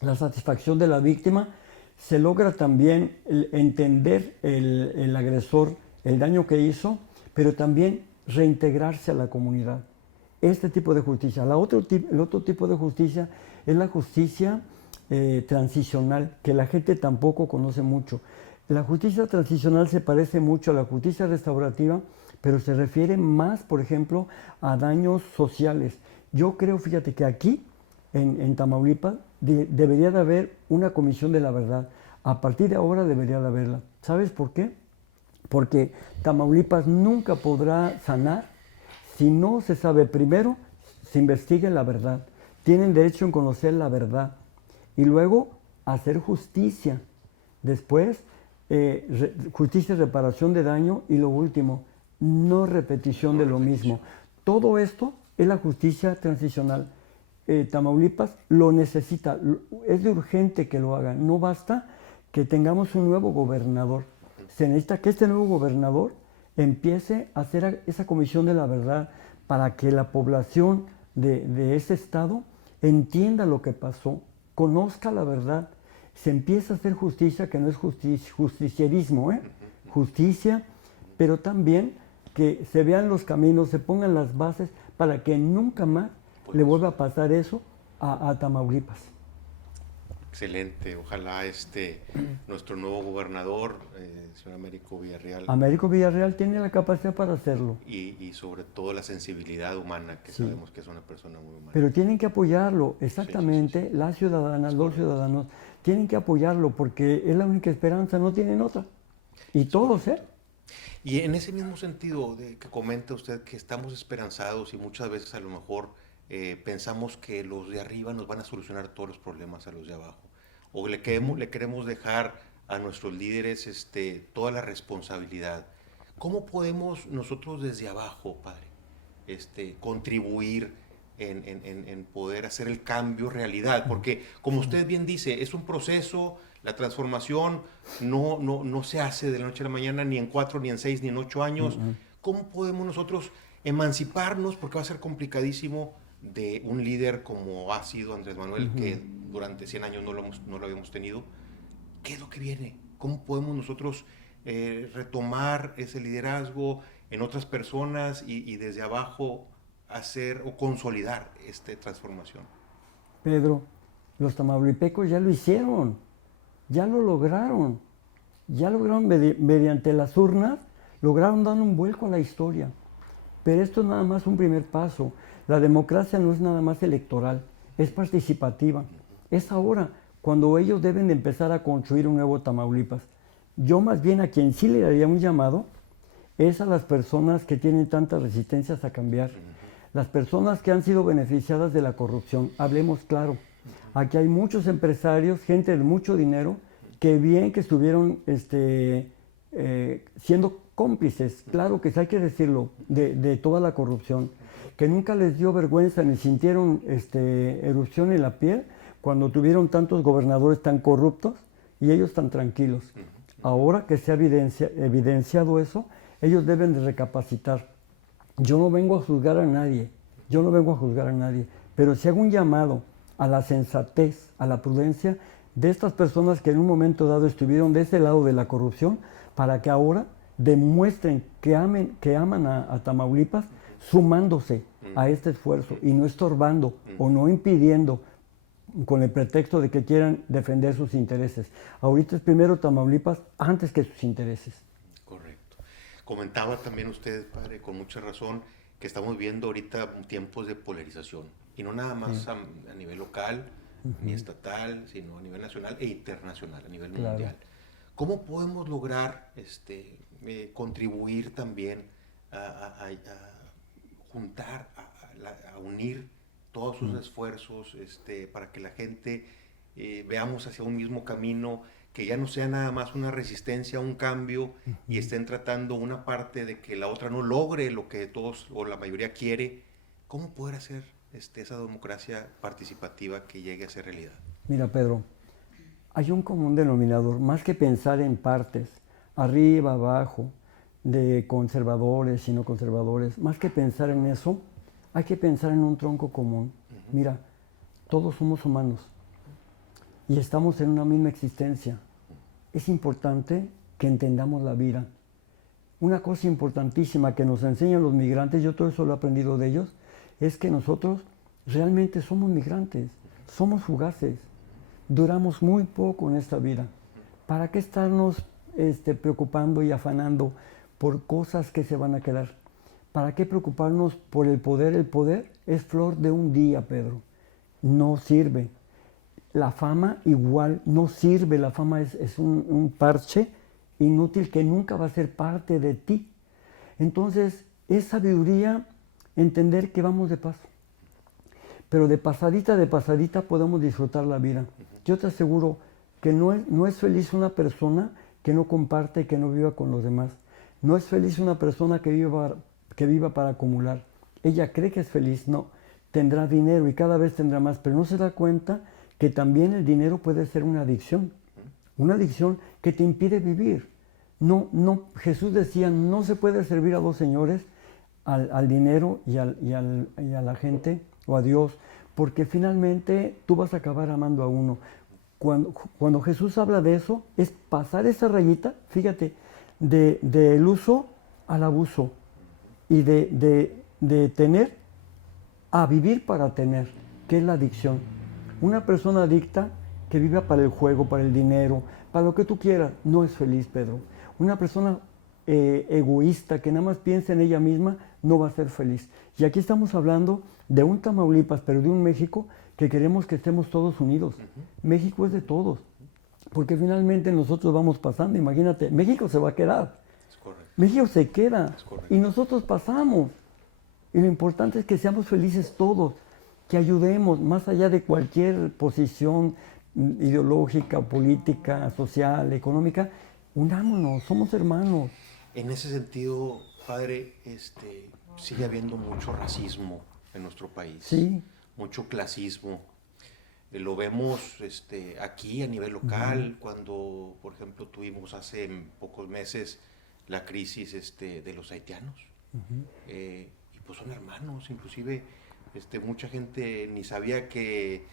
la satisfacción de la víctima, se logra también entender el agresor, el daño que hizo, pero también reintegrarse a la comunidad. Este tipo de justicia. El otro tipo de justicia es la justicia transicional, que la gente tampoco conoce mucho. La justicia transicional se parece mucho a la justicia restaurativa, pero se refiere más, por ejemplo, a daños sociales. Yo creo, fíjate, que aquí, en Tamaulipas, debería de haber una comisión de la verdad. A partir de ahora debería de haberla. ¿Sabes por qué? Porque Tamaulipas nunca podrá sanar si no se sabe primero, se investigue la verdad. Tienen derecho en conocer la verdad. Y luego hacer justicia. Después, justicia y reparación de daño. Y lo último, no repetición de lo mismo. Todo esto es la justicia transicional. Tamaulipas lo necesita, es de urgente que lo haga. No basta que tengamos un nuevo gobernador. Se necesita que este nuevo gobernador empiece a hacer esa comisión de la verdad para que la población de ese estado entienda lo que pasó, conozca la verdad, se empiece a hacer justicia, que no es justicierismo, justicia, pero también que se vean los caminos, se pongan las bases para que nunca más le vuelva a pasar eso a Tamaulipas. Excelente, ojalá nuestro nuevo gobernador, señor Américo Villarreal. Américo Villarreal tiene la capacidad para hacerlo. Y sobre todo la sensibilidad humana, que sabemos que es una persona muy humana. Pero tienen que apoyarlo, exactamente, sí. Las ciudadanas, los ciudadanos, tienen que apoyarlo porque es la única esperanza, no tienen otra. Y todos, Y en ese mismo sentido que comenta usted que estamos esperanzados y muchas veces a lo mejor pensamos que los de arriba nos van a solucionar todos los problemas a los de abajo. O le queremos dejar a nuestros líderes toda la responsabilidad. ¿Cómo podemos nosotros desde abajo, padre, contribuir en poder hacer el cambio realidad? Porque, como usted bien dice, es un proceso, la transformación no se hace de la noche a la mañana, ni en 4, ni en 6, ni en 8 años. ¿Cómo podemos nosotros emanciparnos? Porque va a ser complicadísimo de un líder como ha sido Andrés Manuel, que durante 100 años no lo habíamos tenido. ¿Qué es lo que viene? ¿Cómo podemos nosotros retomar ese liderazgo en otras personas y desde abajo hacer o consolidar esta transformación? Pedro, los tamaulipecos ya lo hicieron, ya lo lograron, mediante las urnas, lograron dar un vuelco a la historia. Pero esto es nada más un primer paso. La democracia no es nada más electoral, es participativa. Es ahora cuando ellos deben de empezar a construir un nuevo Tamaulipas. Yo más bien a quien sí le daría un llamado es a las personas que tienen tantas resistencias a cambiar. Las personas que han sido beneficiadas de la corrupción. Hablemos claro. Aquí hay muchos empresarios, gente de mucho dinero, que bien que estuvieron siendo cómplices, claro que sí, hay que decirlo, de toda la corrupción, que nunca les dio vergüenza ni sintieron erupción en la piel cuando tuvieron tantos gobernadores tan corruptos y ellos tan tranquilos. Ahora que se ha evidenciado eso, ellos deben de recapacitar. Yo no vengo a juzgar a nadie, pero si hago un llamado a la sensatez, a la prudencia de estas personas que en un momento dado estuvieron de ese lado de la corrupción, para que ahora demuestren que aman a Tamaulipas, sumándose a este esfuerzo y no estorbando o no impidiendo con el pretexto de que quieran defender sus intereses. Ahorita es primero Tamaulipas antes que sus intereses. Correcto. Comentaba también usted, padre, con mucha razón, que estamos viendo ahorita tiempos de polarización, y no nada más a nivel local, ni estatal, sino a nivel nacional e internacional, a nivel mundial. ¿Cómo podemos lograr contribuir también a juntar, a unir todos sus esfuerzos para que la gente veamos hacia un mismo camino, que ya no sea nada más una resistencia a un cambio y estén tratando una parte de que la otra no logre lo que todos o la mayoría quiere? ¿Cómo poder hacer esa democracia participativa que llegue a ser realidad? Mira, Pedro, hay un común denominador, más que pensar en partes, arriba, abajo, de conservadores y no conservadores, más que pensar en eso, hay que pensar en un tronco común. Mira, Todos somos humanos y estamos en una misma existencia. Es importante que entendamos la vida. Una cosa importantísima que nos enseñan los migrantes, yo todo eso lo he aprendido de ellos, es que nosotros realmente somos migrantes, somos fugaces, duramos muy poco en esta vida. ¿Para qué estarnos preocupando y afanando por cosas que se van a quedar? ¿Para qué preocuparnos por el poder? El poder es flor de un día, Pedro. No sirve. La fama igual no sirve. La fama es un parche inútil que nunca va a ser parte de ti. Entonces, es sabiduría entender que vamos de paso. Pero de pasadita podemos disfrutar la vida. Yo te aseguro que no es feliz una persona que no comparte, que no viva con los demás. No es feliz una persona que viva para acumular. Ella cree que es feliz, no. Tendrá dinero y cada vez tendrá más, pero no se da cuenta que también el dinero puede ser una adicción que te impide vivir. No, Jesús decía, no se puede servir a dos señores, al dinero y a la gente o a Dios, porque finalmente tú vas a acabar amando a uno. Cuando Jesús habla de eso, es pasar esa rayita, fíjate, del uso al abuso y de tener a vivir para tener, que es la adicción. Una persona adicta que viva para el juego, para el dinero, para lo que tú quieras, no es feliz, Pedro. Una persona egoísta que nada más piensa en ella misma, no va a ser feliz. Y aquí estamos hablando de un Tamaulipas, pero de un México que queremos que estemos todos unidos. México es de todos, porque finalmente nosotros vamos pasando. Imagínate, México se va a quedar. Es correcto. México se queda Es correcto. y nosotros pasamos. Y lo importante es que seamos felices todos, que ayudemos más allá de cualquier posición ideológica, política, social, económica. Unámonos, somos hermanos. En ese sentido, padre, sigue habiendo mucho racismo en nuestro país. Sí. Mucho clasismo. Lo vemos aquí a nivel local, cuando, por ejemplo, tuvimos hace pocos meses la crisis de los haitianos. Y pues son hermanos, inclusive mucha gente ni sabía que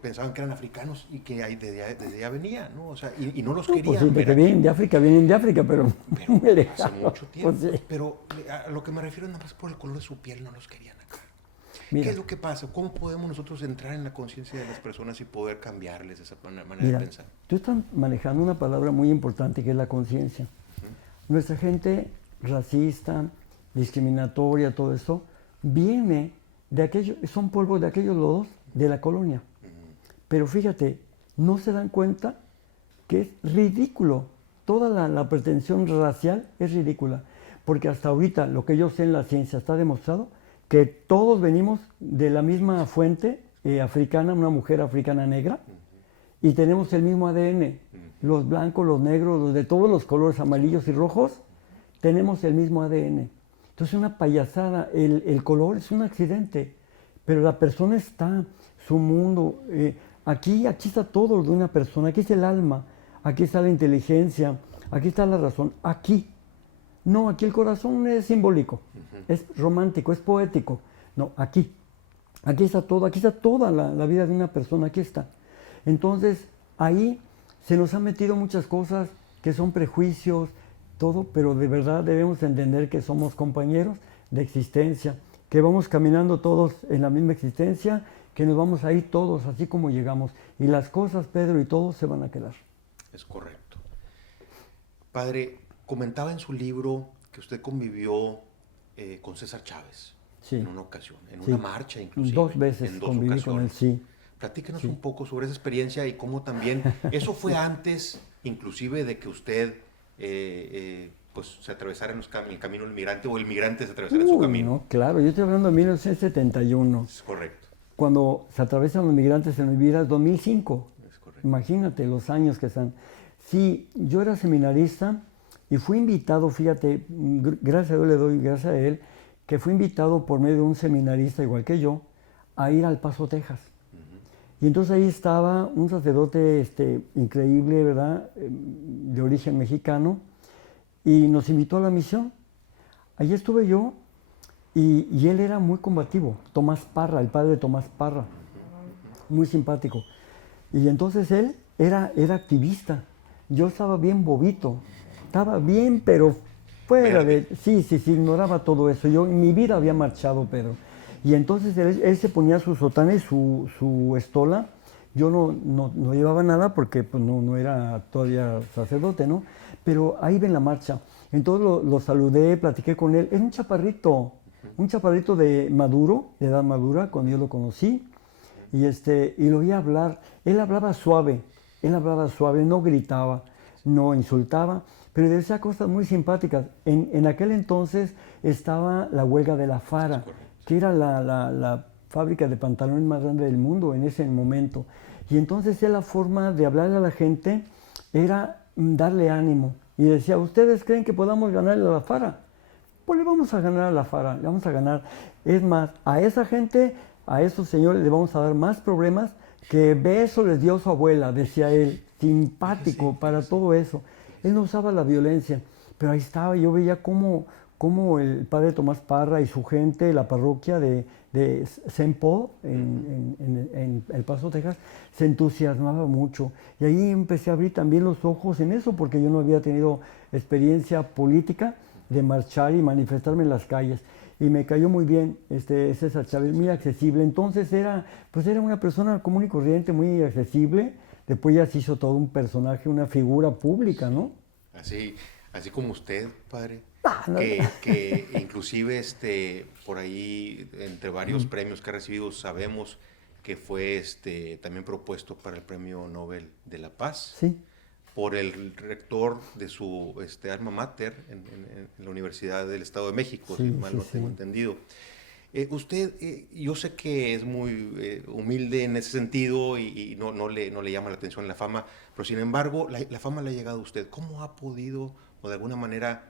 pensaban que eran africanos y que desde allá venían, ¿no? O sea, y no los querían. Pues sí, de que vienen de África, pero hace mucho tiempo. Pues sí. Pero a lo que me refiero nada más por el color de su piel, no los querían acá. Mira, ¿Qué es lo que pasa? ¿Cómo podemos nosotros entrar en la conciencia de las personas y poder cambiarles esa manera mira, de pensar? tú estás manejando una palabra muy importante que es la conciencia. Nuestra gente racista, discriminatoria, todo eso, viene de aquellos, son polvos de aquellos lodos de la colonia. Pero fíjate, no se dan cuenta que es ridículo. Toda la pretensión racial es ridícula. Porque hasta ahorita, lo que yo sé en la ciencia está demostrado que todos venimos de la misma fuente africana, una mujer africana negra, y tenemos el mismo ADN. Los blancos, los negros, los de todos los colores amarillos y rojos, tenemos el mismo ADN. Entonces, una payasada, el color es un accidente, pero la persona está, su mundo, aquí está todo de una persona, aquí está el alma, aquí está la inteligencia, aquí está la razón, aquí. No, aquí el corazón es simbólico, es romántico, es poético. No, aquí está todo, aquí está toda la vida de una persona, aquí está. Entonces, ahí se nos han metido muchas cosas que son prejuicios, todo, pero de verdad debemos entender que somos compañeros de existencia, que vamos caminando todos en la misma existencia, que nos vamos a ir todos así como llegamos. Y las cosas, Pedro, y todo se van a quedar. Es correcto. Padre, comentaba en su libro que usted convivió con César Chávez en una ocasión, en una marcha inclusive. 2 veces conviví con él, sí. Platíquenos un poco sobre esa experiencia y cómo también, eso fue antes inclusive de que usted pues se atravesara el camino del migrante o el migrante se atravesara en su camino. No, claro, yo estoy hablando de 1971. Es correcto. Cuando se atravesan los migrantes en mi vida es 2005. Es correcto. Imagínate los años que están. Sí, yo era seminarista y fui invitado, fíjate, gracias a Dios le doy gracias a él, que fui invitado por medio de un seminarista igual que yo a ir al Paso, Texas. Y entonces ahí estaba un sacerdote increíble, ¿verdad?, de origen mexicano, y nos invitó a la misión. Allí estuve yo y él era muy combativo, Tomás Parra, el padre de Tomás Parra. muy simpático. Y entonces él era activista. Yo estaba bien bobito, estaba bien, pero fuera de... Sí, ignoraba todo eso. Yo en mi vida había marchado, Pedro. Y entonces él se ponía su sotana y su estola. Yo no llevaba nada porque pues, no era todavía sacerdote, ¿no? Pero ahí ven la marcha. Entonces lo saludé, platiqué con él. Era un chaparrito de maduro, de edad madura, cuando yo lo conocí. Y lo oía hablar. Él hablaba suave, no gritaba, no insultaba, pero decía cosas muy simpáticas. En aquel entonces estaba la huelga de la Fara, que era la fábrica de pantalones más grande del mundo en ese momento. Y entonces la forma de hablarle a la gente era darle ánimo. Y decía, ¿ustedes creen que podamos ganarle a la Fara? Pues le vamos a ganar a la Fara, le vamos a ganar. Es más, a esa gente, a esos señores le vamos a dar más problemas que beso les dio su abuela, decía él, simpático para todo eso. Él no usaba la violencia, pero ahí estaba, yo veía cómo el padre Tomás Parra y su gente, la parroquia de Saint Paul en El Paso, Texas, se entusiasmaba mucho. Y ahí empecé a abrir también los ojos en eso, porque yo no había tenido experiencia política de marchar y manifestarme en las calles. Y me cayó muy bien César Chávez, muy accesible. Entonces era una persona común y corriente, muy accesible. Después ya se hizo todo un personaje, una figura pública, ¿no? Así como usted, padre. No. Que inclusive por ahí, entre varios premios que ha recibido, sabemos que fue también propuesto para el Premio Nobel de la Paz. Sí. Por el rector de su alma mater en la Universidad del Estado de México, si mal no tengo entendido. Usted, yo sé que es muy humilde en ese sentido y no le llama la atención la fama, pero sin embargo, la fama le ha llegado a usted. ¿Cómo ha podido, o de alguna manera,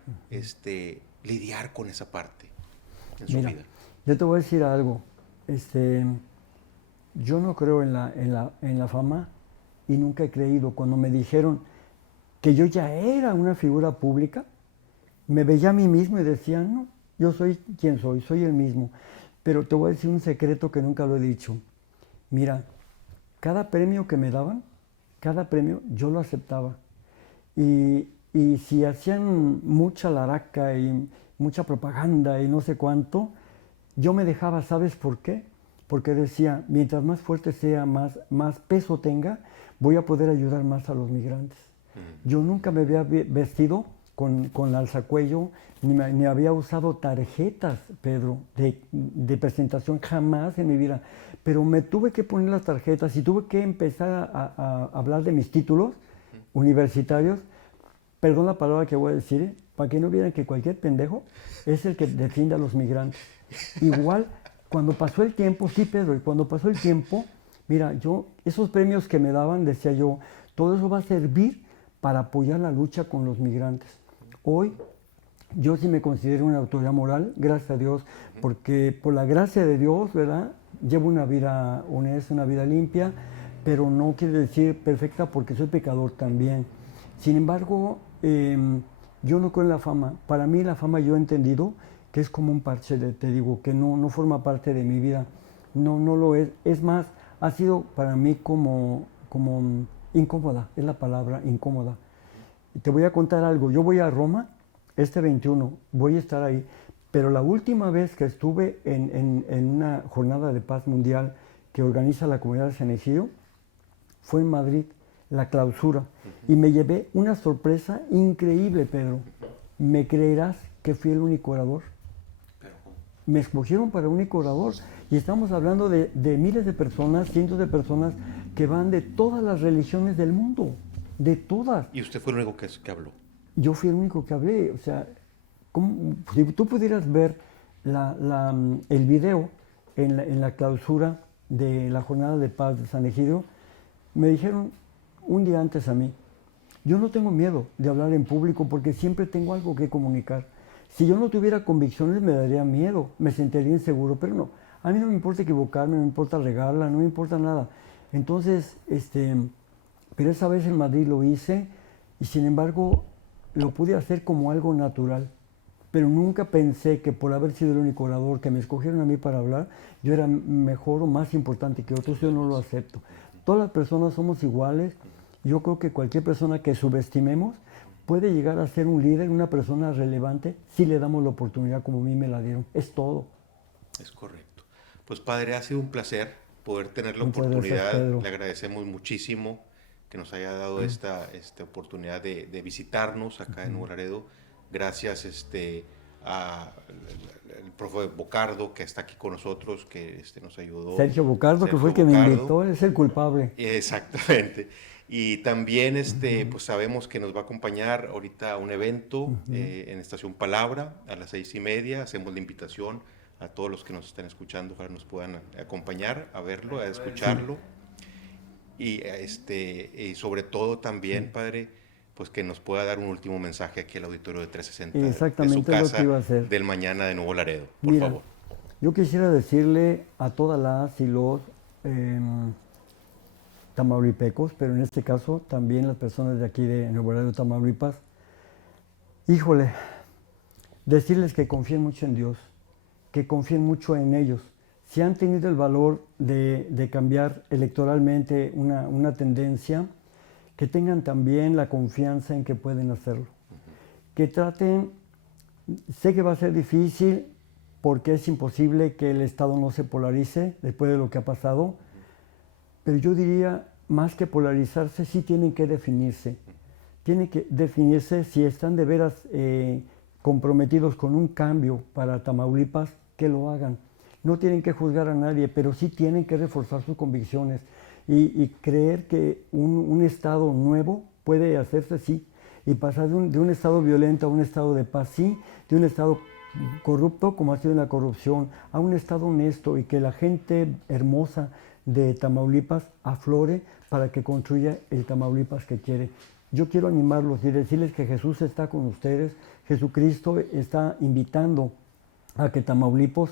lidiar con esa parte en su vida? Yo te voy a decir algo. Yo no creo en la fama y nunca he creído. Cuando me dijeron que yo ya era una figura pública, me veía a mí mismo y decía, no, yo soy quien soy el mismo. Pero te voy a decir un secreto que nunca lo he dicho. Mira, cada premio que me daban, cada premio yo lo aceptaba. Y si hacían mucha laraca y mucha propaganda y no sé cuánto, yo me dejaba, ¿sabes por qué? Porque decía, mientras más fuerte sea, más peso tenga, voy a poder ayudar más a los migrantes. Yo nunca me había vestido con alzacuello, ni había usado tarjetas, Pedro, de presentación, jamás en mi vida. Pero me tuve que poner las tarjetas y tuve que empezar a hablar de mis títulos universitarios. Perdón la palabra que voy a decir, para que no vieran que cualquier pendejo es el que defiende a los migrantes. Igual, cuando pasó el tiempo, sí, Pedro, y cuando pasó el tiempo, mira, esos premios que me daban, decía yo, todo eso va a servir para apoyar la lucha con los migrantes. Hoy yo sí me considero una autoridad moral, gracias a Dios, porque por la gracia de Dios, ¿verdad? Llevo una vida honesta, una vida limpia, pero no quiere decir perfecta porque soy pecador también. Sin embargo, yo no creo en la fama. Para mí la fama yo he entendido que es como un parche, te digo, que no forma parte de mi vida. No lo es. Es más, ha sido para mí como incómoda, es la palabra, incómoda. Y te voy a contar algo. Yo voy a Roma este 21, voy a estar ahí, pero la última vez que estuve en una jornada de paz mundial que organiza la Comunidad de San Egidio fue en Madrid, la clausura, y me llevé una sorpresa increíble, Pedro. ¿Me creerás que fui el único orador? Me escogieron para único orador y estamos hablando de miles de personas, cientos de personas que van de todas las religiones del mundo, de todas. ¿Y usted fue el único que habló? Yo fui el único que hablé, o sea, si tú pudieras ver el video en la clausura de la Jornada de Paz de San Egidio, me dijeron un día antes a mí, yo no tengo miedo de hablar en público porque siempre tengo algo que comunicar. Si yo no tuviera convicciones me daría miedo, me sentiría inseguro, pero no, a mí no me importa equivocarme, no me importa regarla, no me importa nada. Entonces, pero esa vez en Madrid lo hice y sin embargo lo pude hacer como algo natural. pero nunca pensé que por haber sido el único orador que me escogieron a mí para hablar, yo era mejor o más importante que otros. Yo no lo acepto. Todas las personas somos iguales. Yo creo que cualquier persona que subestimemos puede llegar a ser un líder, una persona relevante, si le damos la oportunidad como a mí me la dieron. Es todo. Es correcto. Pues padre, ha sido un placer poder tener la Muchas gracias, oportunidad. Pedro. Le agradecemos muchísimo que nos haya dado esta oportunidad de visitarnos acá en Nuevo Laredo. Gracias a el profe Bocardo, que está aquí con nosotros, que nos ayudó. Sergio Bocardo, que fue el que me invitó, es el culpable. Exactamente. Y también pues sabemos que nos va a acompañar ahorita a un evento en Estación Palabra a las 6:30. Hacemos la invitación a todos los que nos están escuchando para que nos puedan acompañar a verlo, a escucharlo. Y sobre todo también, padre, pues que nos pueda dar un último mensaje aquí al auditorio de 360 Exactamente, de su casa, lo que iba a hacer. del mañana de Nuevo Laredo, por Mira, favor. yo quisiera decirle a todas las y los tamaulipecos, pero en este caso también las personas de aquí de Nuevo Laredo, Tamaulipas, híjole, decirles que confíen mucho en Dios, que confíen mucho en ellos. Si han tenido el valor de cambiar electoralmente una tendencia, que tengan también la confianza en que pueden hacerlo. Que traten, sé que va a ser difícil porque es imposible que el Estado no se polarice después de lo que ha pasado, pero yo diría, más que polarizarse, sí tienen que definirse. Tienen que definirse si están de veras comprometidos con un cambio para Tamaulipas, que lo hagan. No tienen que juzgar a nadie, pero sí tienen que reforzar sus convicciones y creer que un Estado nuevo puede hacerse, sí, y pasar de un Estado violento a un Estado de paz, sí, de un Estado corrupto, como ha sido la corrupción, a un Estado honesto, y que la gente hermosa de Tamaulipas aflore para que construya el Tamaulipas que quiere. Yo quiero animarlos y decirles que Jesús está con ustedes. Jesucristo está invitando a que Tamaulipas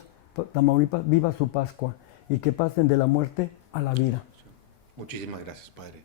viva su Pascua y que pasen de la muerte a la vida. Muchísimas gracias, padre.